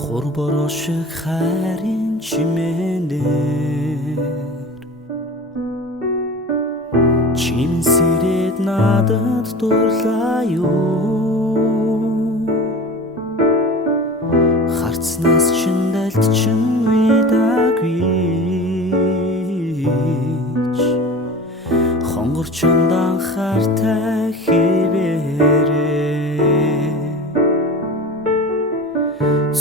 Хурбороо шиг хайрын чимээнээр чимэн сэрээд надад дурлаа юу харцнаас чин дальт чин видагвич хонгорчондан хартай хивээрээ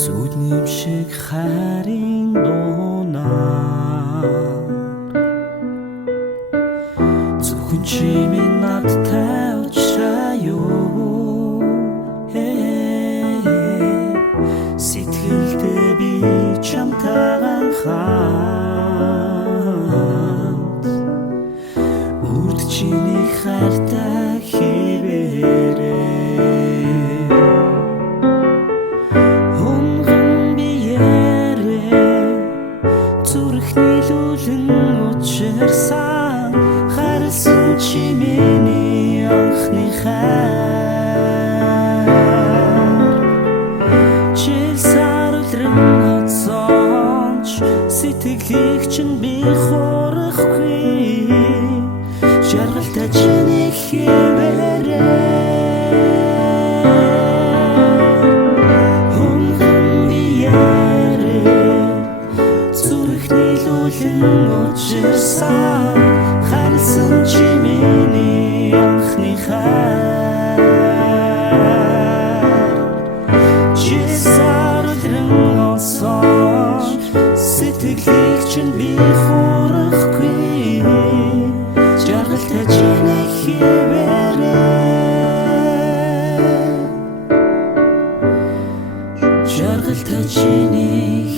Зүуднэм шиг хайрын дунаар Зөвхөн чимээ надтай очраа юу Сэтгэлдээ би чамтайгаа хамт Үрд чиний хайртай хивээрээ Учирсан харсан чимээний анхны хайр Чилсар үлрэн оцонч сэтгэлийг чинь би хуурахгүй Жаргалтай чиний хивээрээ Учирсан харсан чимээний анхны хайр Чилсар үлрэн оцонч сэтгэлийг чинь би хуурахгүй Жаргалтай чиний хивээрээ Жаргалтай чиний